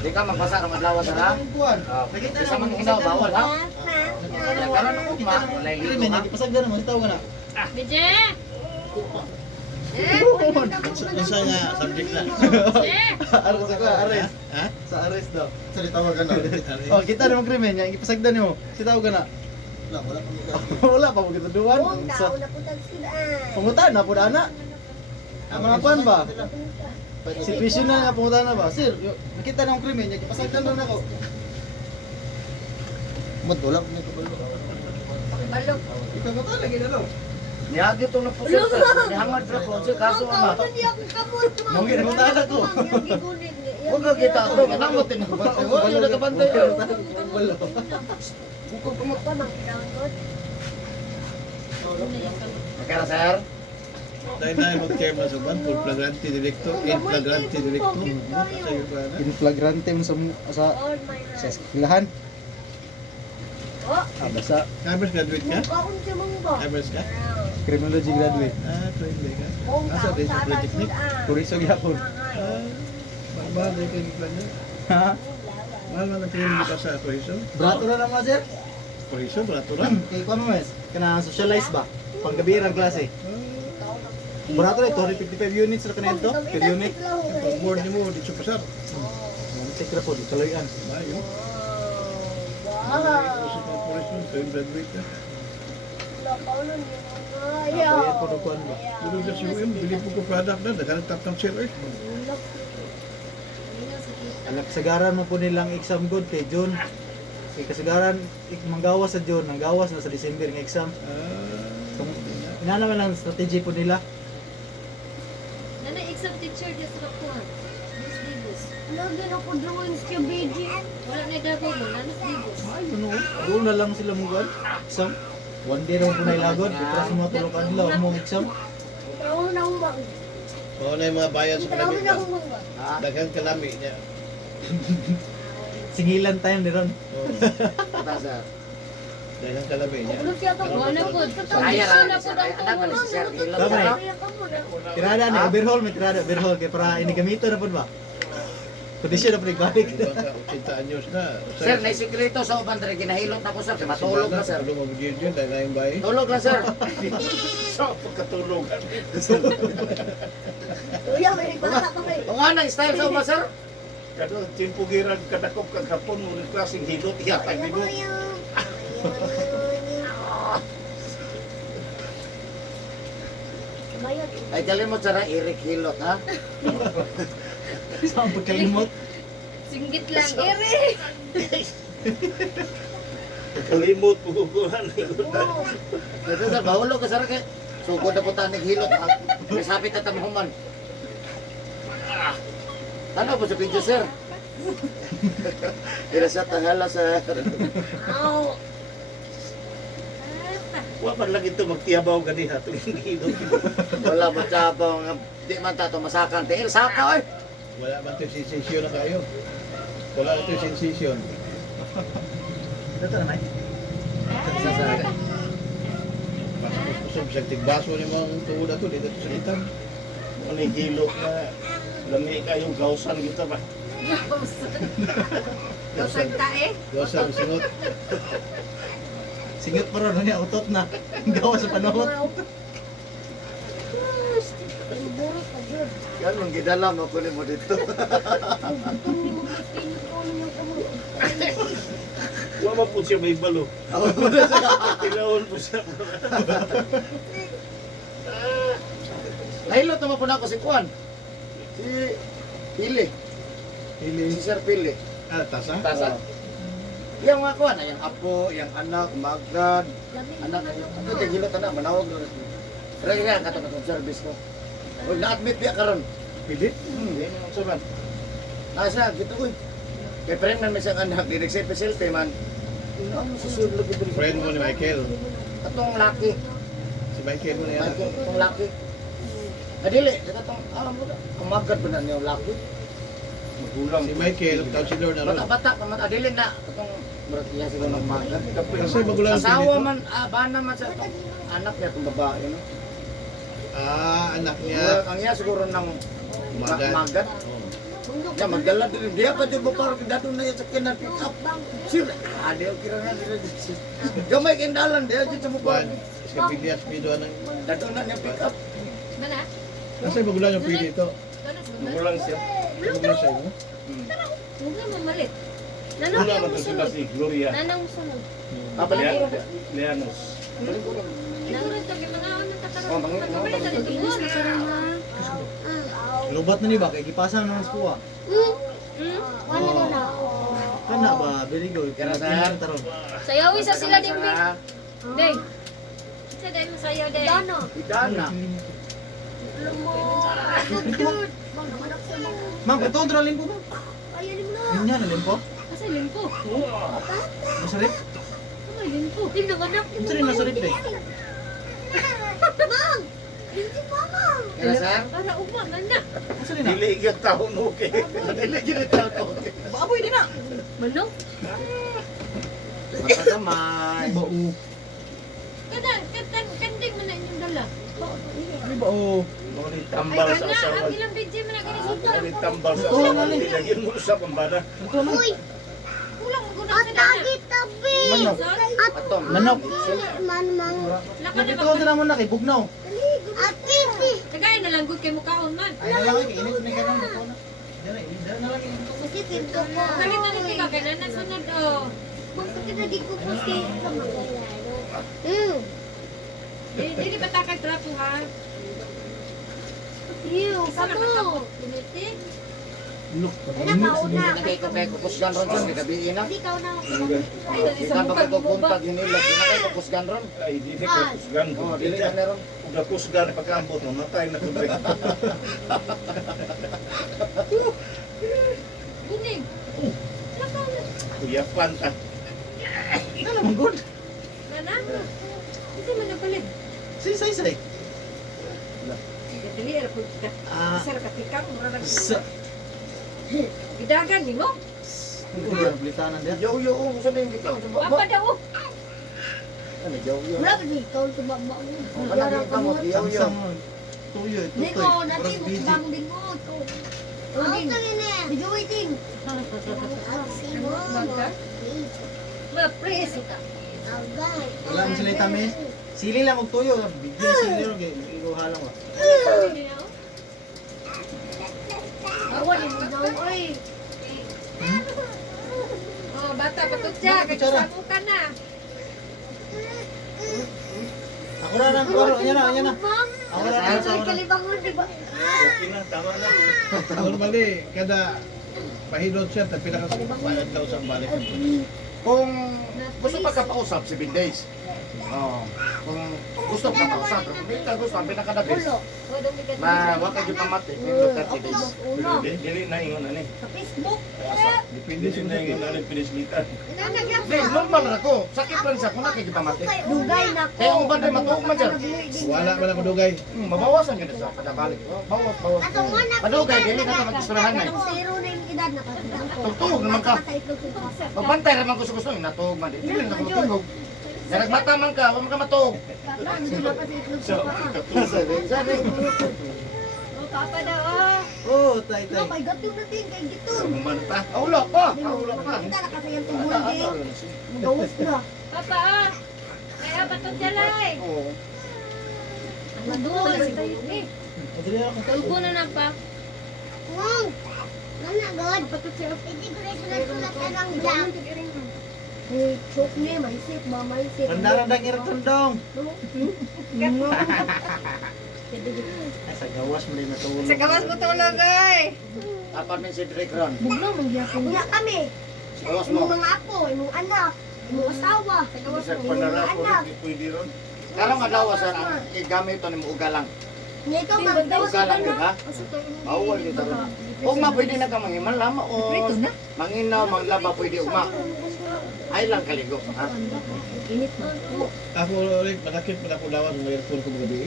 Di ka magbasa ng adlaw sa ra. Isa man hindaw bawal ha. Karon ako ma, walay lito ha. Bije! Isa nga, subject na. Bije! Aras ako, ares. Ha? Sa ares daw. Sa litawag ka na. Oh, kita naman krimen niya. Ipasagdan mo. Sitaw ka na. Wala pa mo kita duwan. Huwag na, una punta sila. Pangutan na po na na. Mga pan ba? Situation na nga pangutan na ba? Sir, nakita ng krimen niya. Ipasagdan na ako. Mat, wala ko nito ba? Balog. Ikaw ka lagi na daw. Niyagi to na po sir. Nihangad na po sir kaso ama. Hindi ako kamot, ma'am. Mungkin mo talaga ko. Huwag ka kita to, kanang mo tinubantay. Huwag yung nakabantay. Wala. Bukod kumot. Pa, ma'am, download. Kaya sir, Dahil na mag-chairman sa ban, full flagrante directo, in flagrante directo. Sa iyo pa na. In flagrante mo sa All my heart. eskwelahan. Oh, Basta Commerce graduate ka? mukhaon siya mong ba? Commerce ka? criminology graduate. Train day ka? Kung Asa taon din sa sa polytechnic? Puriso gyapon. Mahal din kayo plan niya. Ha? Mahal man ang training ka sa tourism. Brato na naman sir. Tourism, barato lang. Kay kuno mes, kana socialize ba? Panggabi ra klase. Brato na 255 units ra kanento per unit. Pag board niyo mo, di siya pasar. Check ra po di kaloyan. Bayo. Wow. Usap ang tourism, train graduate ka. Lakaunan niyo mga Kaya po kuan ba? Dito sa CUM, bili po ko product na, naghanap ng seller. Anak kasagaran mo po nilang exam good kay June. Kay kasagaran manggawas sa June, nanggawas na sa December ng exam. Ina naman ang strategy po nila. Nanay exam teacher di sa Kapuan. Miss Divos. Lagi na ko drawings kay BG. Wala na dabo mo, nanas Divos. Ay, ano? Doon na lang sila mong exam. One day raw po na ilagod. Tapos mga tulog adlaw mong exam. Trabaho na akong bang. Oo na yung mga bayan sa Trabaho kalami na ba? akong bang. Daghang kalami niya. Singilan time ni ron. kata sir. Daghang kalami niya. Ulo siya ka Wala po. Kaya Wala ra, po sir. daw Ay, anak po. ni sir. Ilang Tama sir. eh. Tirada na, overhaul, may tirada, overhaul. Kaya para inigamito na po ba? Kondisyon na po nagbalik. Ibang ka 80 anyos na. Sir, may sikreto sa uban diri ginahilot ako sir. Matulog na sir. Tulog mo yun dahil na yung bahay. Tulog na sir. Sa pagkatulugan. Kuya, may bata ka may. Kung anong style sa uban sir? Kado timpugiran kadakop kag hapon mo klaseng hilot iya kay bigo. Bayad. Ay, kalimot sa Eric Hilot, ha? Saan pagkalimot? Singgit lang, ere. Kalimot, pukukuhan. Oo. Ito sir, bahulo ka sir kay. Sugod na po tanig hilot, ha? May sapit na tamahuman. Ano po sa video, sir? Kira siya tahala, sir. Aw. Wa man lang ito magtiyabaw ganiha tuwing hilot. Wala mo tsabang, di man tato masakan. Tiil, saka, oy! Wala man ito sensation na kayo. Wala ito sensation. Dito na, Nay. Sa sir. Kusog bisag tigbaso ni mga tuod na to, dito sa litan. Ano yung hilot na lami kayong gausan kita ba? Dosag tae. Dosa ang singot. Singot pa ron, niya, utot na. Gawa sa panahon. Buro ka dyan. Yan, mong gidalam ako ni mo dito. Gutom ni mo Christine ko yung kamot. Wa man po siya may balo. Tinawon po siya. Nahilot naman po na ako si Juan. Si Pili. Hili. Si Sir Pili. Ah, tasa? Tasa. Yung mga Juan, yung apo, yung anak, magad, Labi anak, naman ako. ano yung hilot na, manawag na. Pero yung nga, katong itong service ko. O, na-admit niya karon. Pilit? Yan yung suman. Nasa, gito ko eh. Kay friend man may siyang anak, di nagselfie-selfie man. Ang susunod lagi dito. Friend mo ni Michael. Katong laki. Si Michael mo na yan. Laki, katong laki. Adili, katong, alam mo na, kumagad ba na niyo laki? Magulang. Si Michael, counselor na ron. Bata-bata, kamat adili na, katong, berat niya siguro ng magad. Kasi magulang ang Asawa pinito. man, bana man sa itong anak niya, itong babae, no? Ah, anak niya. Ang iya siguro ng Magad. magad. Oh. Ya, magdala din. Dia pa din ba parang dato na yung sakyanan pick up. Sir, dia kira na nila. Gamay kendalan, dia dito sa mukha. Juan, si Pilias, Pido, anong... Dato na niya pick up. Mana? Kasi magulang yung pinito. Magulang siya. Magulang siya mo. Huwag na mamalit. Nanong Wala yung man to sila musunod. si Gloria. Nanong musunod. Apa dia? Leanos. Nagulad to, yung mga ano Oh, mangit mo. Mabalik na dito mo. Lubat na ni ba? Kay kipasan na sa kuha. Wala na na. Kana ba? Very good. Kaya, sir. Kinatingin taron. Sayawi sa sila din, Big. Deng. Isa din masayaw, Deng. Dano. Idana. Alam mo. Good. Mag-anak sa mga. Ma'am, ito ang dralin po ba? Ayanin mo na. Yun yan, alin po? Kasi limpo. Masarip? Ano limpo? Tinanganak ni Masarip, masarip eh. Mang! Hindi mama! Kaya sir? Para ugma, nana. Masarip na. Dili ka taon okay. Dili ginital ko. Baboy din na. Manok? Mata gamay. Ba o? Kanding mo na inyong dala. Di ba o? Mga ni Ay, tambal sa kana, asawa. ang ilang video mo na ginisita. Mga ni tambal sa Oo, asawa. mali. Lagyan mo sa pambana. Ito na. Uy! Kulang mo guna sa dana. Tabi! Manok. Sorry. Atong. Manok. Manmang. Laka na Ito ang mo na kay Bugnaw. Atipi! Kagaya na lang good kay mukhaon man. Ay, nalang kay init na karon ito na. Dala na lang yung Masipin ko po. Kalit na rin ka, kaya na sunod oh. Bakit na di ko po si Dili ba ta kay trapo ha? Ew, Isa na kamo! katapot. Piniti. look. Nakauna! Kay ko kay kukusgan ron sa gabi na. Hindi ka na. Ay, Di isa ka mo ba ka ko mo ba? puntag hinilot. Di na kay kukusgan ron. Ay, dili ka kusgan. Oh, dili ka meron. Uga kusgan pagkaambot mo, matay na kudre. Buning. Lakaw na. Kuya Panta. Dala mong good. Nana? Kasi man napalit. Say. Dili era po ka. Ah. Isa ra ka tikak, mura lang. Sa. Gidagan ni mo. Ito yung blitanan diya. Yo, gusto na yung bitaw sa Apa baba. daw? Ano, yo. Wala ka dito sa baba mo. Wala ka mo, yo. Samsam. Tuyo, Hindi tutoy. ko, natin Murag mo busy. sa bang lingot. Ang tangin eh. Did you waiting? Bangka? Ma, preso ka. Wala mo sila itamis. Sili lang og tuyo. Bigyan sili ro kay iguha lang wa. Awan mo daw, oy. Oh, bata patutya, Bakit kutsara? kasama ka na. Ako na nang koro. Ayan na. Ma'am, Ako na lang sa Ay, una. kalibangon, di ba? Okay na, tama na. Normally, kada pahilot siya, tapos pinakabayad daw sa balik. Kung gusto pagkapausap, 7 days. Oo. Kung gusto ka pausap, kung hindi ka gusto, ang pinaka-the best. Ulo. Na wag ka yung pamati, hindi 30 days. Ulo. Dili na ingon ani. Sa Facebook. Depende Dili sa na ingon ani pinislitan. Nanagyan Hindi, normal na ko. Sakit lang siya kung nakikipamati. Dugay na ko. Kaya kung ba tayo matuog man dyan? Wala man ako dugay. Mabawasan ka na sa kadabalik. Bawas. Padugay, dili ka mag-istirahan na. Atong zero na yung edad na katandaan ko. Tugtog naman ka. Magbantay naman gusto eh, natuog man. Dili na ako matulog. Kaya nagmata man ka, huwag ka matuog. So, Sabi. O, papa daw, ah. Oo, tay, tay. No, may gatong natin kay Gito. Manta. Aula pa. Aula pa. Kita na kasi yung tubol di. Magawas na. Papa, ah. May apat ang jalay. Oo. Maduwa na si tayo, eh. Madali ako. Tubo na na pa. Wow! Nana, God. Hindi ko rin sulat-sulat ka ng black. Eh, choke niya, maisip, mamaisip. Randa-randang irotondong. Ay, sa gawas mo rin natulog. Sa gawas mo tulog, ay. Apat min si Drake Ron. Bugnaw, magyakong. Unya kami. Gawas Imong mo. mga apo, imong anak, imong asawa. Sa panara ko pwede ron. Karong adlaw sa igamit ito ni uga lang. Nga ito, magdawas Uga lang yun, ha? Bawal dito ron. Kung ma pwede na ka mangiman lama o manginaw, manglaba pwede ugma. Ay lang kaligo, ha? Init na. Ako rin, manakit man ako lawas ng earphone ko gabi.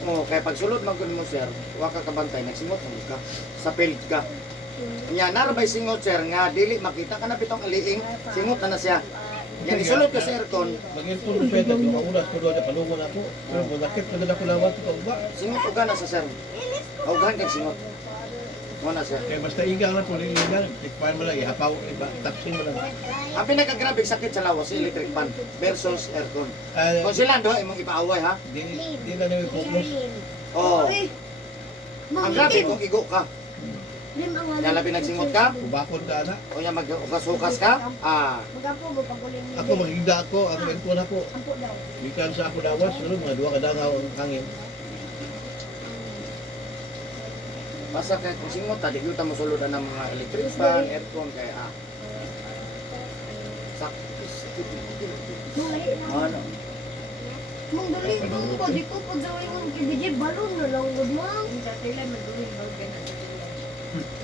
Oo, kaya pag sulod magkun mo sir, wa ka kabantay, nagsingot mo ka. Sa field ka. Nya narabay singot sir nga dili makita ka na bitong aliing, singot na siya. Yan isulod ka sa aircon, Mag-earphone ko siya, tapos maunas ko doon, palungon ako. Pero manakit na ako lawas ko ba? singot uga na sa sir. Ugahan kang singot. Mo na sir. Kaya basta igang na po, igang. Tikpan mo lang, ihapaw, tapsin mo lang. Ang pinakagrabe sakit sa lawas, electric fan versus aircon. Kung sila do imong ipaaway ha. Di na nyo i-focus. Oo. Uy! Ang grabe kung igo ka. Kaya labi nagsingot ka, Kubakon ka na. o yan mag-ukas-ukas ka, Magapo mo pagulin niya. Ako magigda ako, ang earphone ako. Ampo daw. Bikan sa ako lawas, pero mga duwa ka dangaw ang hangin. basta kaya kung singot, di kita mo suludan ng mga electric fan, aircon, kaya Mali na. ano. Mang dali ko, di ko po daw yung kibigay balon na lang gud mang. Sa tila, maduling ba ganun.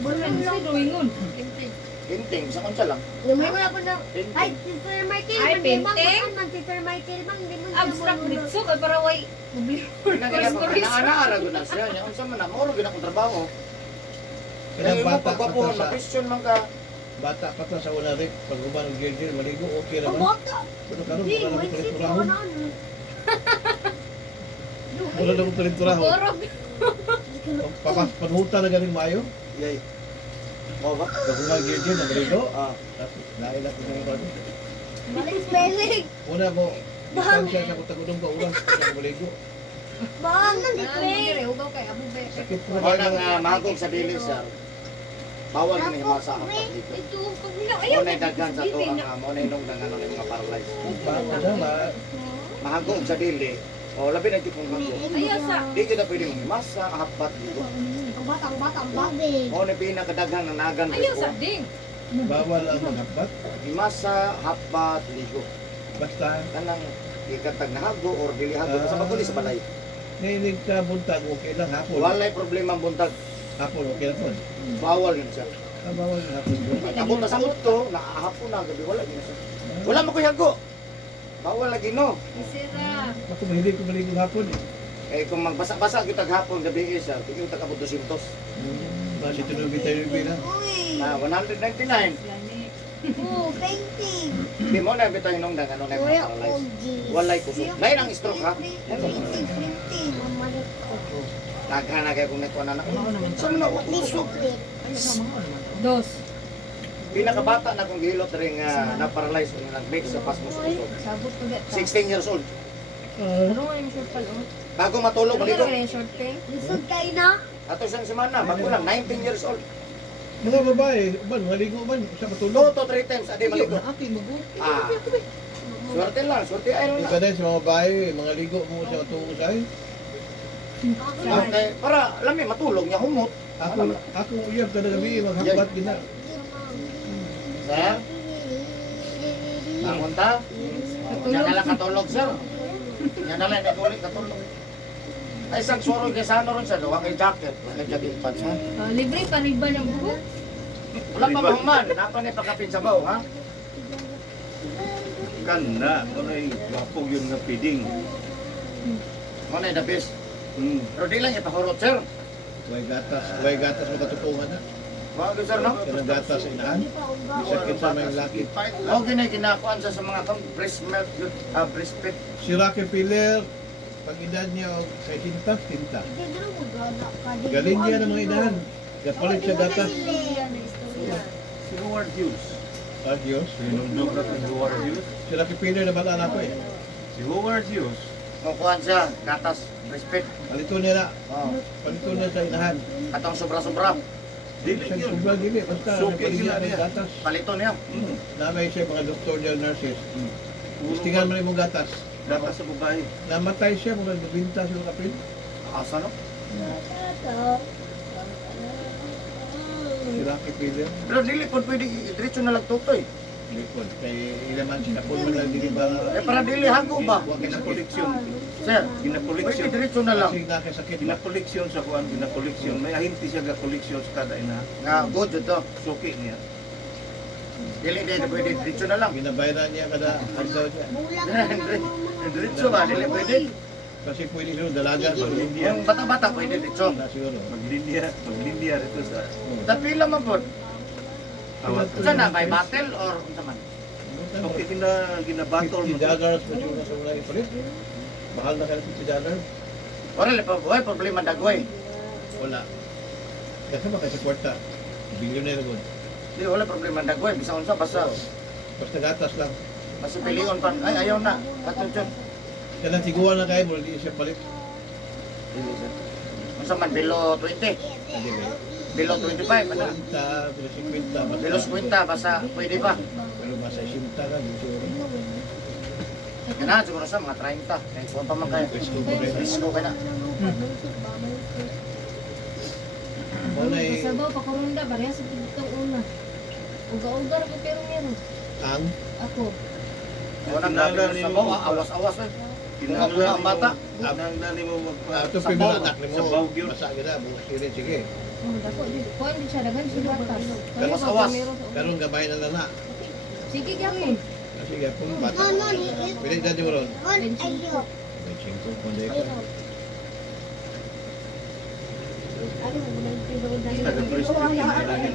Balon lang. Duingon. Tinting. Hinting, sa konsa lang. Lumay mo ako na. Hinting. Ay, si Sir Michael, Ay, hindi bang painting? kuan man si Sir Michael bang hindi mo siya Abstract marunong. litso, kay para way. Mublir. Kuris-kuris. Inaara ko na siya, niya unsa man na, mauro gina akong trabaho. Kaya Kaya mo bata pa pagwapuhon, to sa, ma-question man ka. bata pa to sa una rin. Pag uman ng gel maligo, okay Ang naman. bata. Pero karoon, Di, wala na may ko sip ko tulinturahon. na ano. Wala na ko tulinturahon. Turog. Panuhutan na galing mayo. Yay. Mo ba? Pag uman ng gel na maligo. Ah. Tapos, lain ako ng iba. Mali spelling. Una mo, distansya sa kutagudong pa ulang. Kaya maligo. Bang, nandito Dire, ugaw kay Abu Be. Sakit po Mo nang mahagog sa dili sir. Bawal ni himasa ang dito. Ito, pagbilang. Mo Ayaw. na daghan sa to ang mo na inong dangan ng mga paralyzed. Bako na ba? Mahagog sa dili. O labi na gyud kung hagog. Ayaw sa. Di kita pwede mong himasa, hapat dito. Ang bata, ang bata, ang bata. Mo na pinakadaghang ng nagan Ayaw sa ko. ding. Bawal ang maghabat. Himasa, hapat, ligo. Basta, Kanang ikatag na hago or dili hago sa maguli sa balay. nainig ka buntag, okay lang hapon. Walay problema ang buntag. Hapon, okay lang po. Bawal yun siya. Bawal na hapon yun. Abot na sa utto, nakahapon na gabi wala yun siya. Wala mo kuya hago. Bawal lagi no. Isira. Ako mahilig ko maligo hapon eh. Eh kung magbasa-basa gyud tag hapon gabi isa, tigyo tag abot 200. Basi tunubi tayo na. Uy! Na 199. Lani. Oh, painting. Di mo na bitaw nung dang ano na yung Kuya paralyzed. Ogi. Walay kusog. Lain ang stroke ha. Printing, printing. Ang malit ko. Daghan na kay kung neto na. Sa mo na usog. Dos. Pinakabata na kung gihilot ring na paralyzed o nag-make sa pas mo sa usog. Sabot ko get. 16 years old. Ano nga yung short pal? Bago matulog Ano maligo. nga yung short pay? Lisod kayo na. Ato isang semana, bago lang 19 years old. Mga babae, ban, maligo man, sa 2 patulog. to 3 times a day maligo. Ah. Swerte lang, swerte ay lang. Ika din sa mga babae, mga ligo mo sa matulog sa akin. Okay, para lami matulog niya humot. Ako uyab kada gabi maghabat gina. Sir? Bangon ta? Yan na lang katulog, sir. Yan na lang, naguli katulog. Ay, isang suro kay Sano ron siya, wala kay jacket, wala kay jacket pants, ha? Libre pa riba ng buhok. Wala pa mahuman, napa ni pakapin sa baw, ha? Kanda, ano ay wapog yun nga piding. Ano na the best. Pero di lang ipahurot, sir. Way gatas mo katutungan na. Wag sir, no? Kanang gatas sa inahan. Sakit sa may laki. Okay na kinakuan sa mga kang breast milk, breast milk. Si Rocky Piller, pag edad niya kay tinta. Galing niya ng mga edad. Kapalit siya gatas. Si Howard Hughes. Adios. Sinundog na si Howard Hughes. Si Rocky Piller na bata na ko eh. Si Howard Hughes. Kukuhan siya, gatas, breast milk. Palito niya na. Oh, Palito niya sa inahan. katong sobra-sobra. Dili Isang yun. sobrang dili. Basta Suki napaligyan sila ng niya. gatas. Palito niya. Namay siya mga doktor niya, nurses. Istingan mo na yung gatas. Dapat sa babae. Namatay siya, mga nabinta sa mga kapil. Asa no? Si Rocky Piller. Pero dili po pwede diretso na lang tutoy. Likod. Kay ilaman siya. Kung man lang dili ba. Eh para dili hago ba? Ginakoleksyon. Sir, Ginakoleksyon. pwede diretso na lang. Kasi nakasakit ba? Ginakoleksyon sa kuan, ginakoleksyon. May ahinti siya ga-koleksyon sa kada ina. Nga, good ito. Suki niya. Dili din, pwede diretso na lang. Ginabayaran niya kada adlaw niya. Diretso ba? Dili pwede. Kasi pwede siya dalaga. Maglinya. Yung bata-bata pwede diretso. Na siguro. Maglinya rito sa Tapi lang man po. awat. Saan na? May battle or unsa man? Okay, ginabatol mo. $50 pa siya sa mga ipalit. Mahal na kaya $50. Wala pa buhay, problema dagway. Wala. Kasi ba kasi kwarta? Billionaire mo. Di wala problema dagway, bisa unsa basta Basta gatas lang. basta pilion pa. Ay ayaw na. Katun. Kaya tiguan na kayo, hindi siya palit. Unsa man below 20, Hindi ba? below 25 ano? 50, 50. Below 50 basta pwede pa. Pero masa 50 ka, di siguro. Kana siguro sa mga 30. Kaya kuha pa man kayo. Presko pa rin. Risko ka na. Muna eh, Sabaw pa kurunda pareha sa pagkang una. Uga-uga ra ko pero meron. ang Ako. Wala na sa bawa, awas-awas eh. Kinahanglan ang bata. Kinahanglan mo ito Sa primero baw- anak ni mo. sa baw yun. Masaya na, bukas sige, sige. Dako di ko hindi siya dagan siya batas. Awas-awas. Karon gamay na lana. Sige gyapon. Sige, kung bata. Pili na di mo ron. May 5 kung di ka.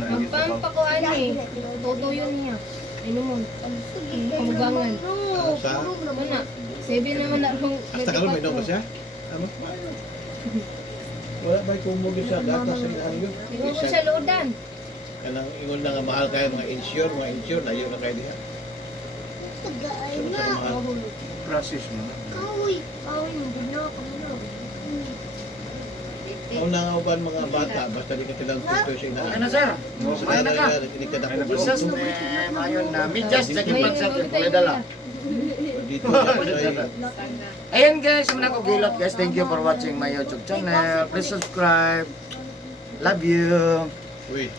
Magpampakuan eh. Todo yun niya. Inumon. Kamugangan. Sa Mana? 7 naman na kung hasta karon may ba siya? Ano? Wala ba kumugi sa gatas sa inayo? Ingon ko siya loodan. Kanang ingon na nga mahal kayo mga insure, layo na kayo diha. Sunod sa mahal. process mo. Ang nangaban mga bata, basta di ka tilang tutoy sa Okay inaan. na sir. Sa Kumain na ka. hindi ka dapat Jesus mayon na midyas jagi man sa kulay dala. dito dapat ay Ayan guys, muna ko gilot guys. Thank you for watching my YouTube channel. Please subscribe. Love you. Uy.